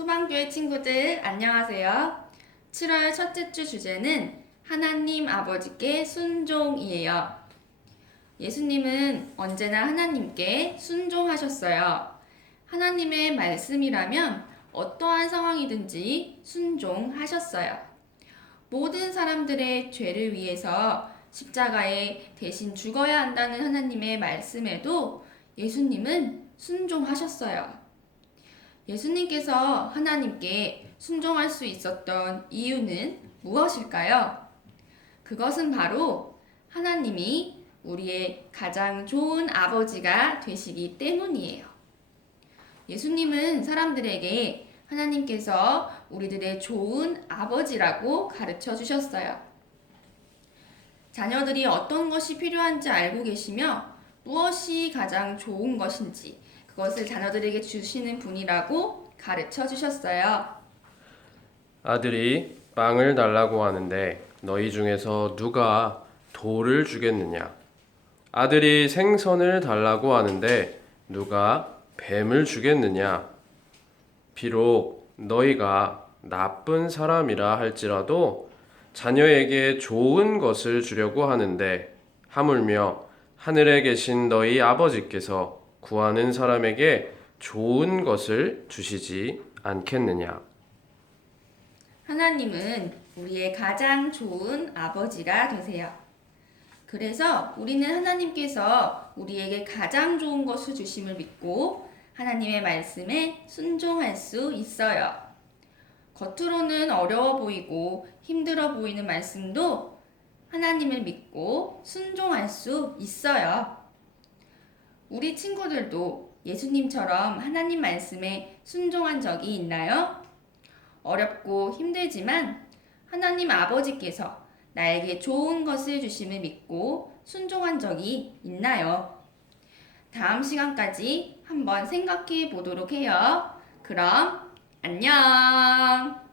소방교회 친구들 안녕하세요. 7월 첫째 주 주제는 하나님 아버지께 순종이에요. 예수님은 언제나 하나님께 순종하셨어요. 하나님의 말씀이라면 어떠한 상황이든지 순종하셨어요. 모든 사람들의 죄를 위해서 십자가에 대신 죽어야 한다는 하나님의 말씀에도 예수님은 순종하셨어요. 예수님께서 하나님께 순종할 수 있었던 이유는 무엇일까요? 그것은 바로 하나님이 우리의 가장 좋은 아버지가 되시기 때문이에요. 예수님은 사람들에게 하나님께서 우리들의 좋은 아버지라고 가르쳐 주셨어요. 자녀들이 어떤 것이 필요한지 알고 계시며 무엇이 가장 좋은 것인지 그것을 자녀들에게 주시는 분이라고 가르쳐 주셨어요. 아들이 빵을 달라고 하는데 너희 중에서 누가 돌을 주겠느냐? 아들이 생선을 달라고 하는데 누가 뱀을 주겠느냐? 비록 너희가 나쁜 사람이라 할지라도 자녀에게 좋은 것을 주려고 하는데 하물며 하늘에 계신 너희 아버지께서 구하는 사람에게 좋은 것을 주시지 않겠느냐? 하나님은 우리의 가장 좋은 아버지가 되세요. 그래서 우리는 하나님께서 우리에게 가장 좋은 것을 주심을 믿고 하나님의 말씀에 순종할 수 있어요. 겉으로는 어려워 보이고 힘들어 보이는 말씀도 하나님을 믿고 순종할 수 있어요. 우리 친구들도 예수님처럼 하나님 말씀에 순종한 적이 있나요? 어렵고 힘들지만 하나님 아버지께서 나에게 좋은 것을 주심을 믿고 순종한 적이 있나요? 다음 시간까지 한번 생각해 보도록 해요. 그럼 안녕!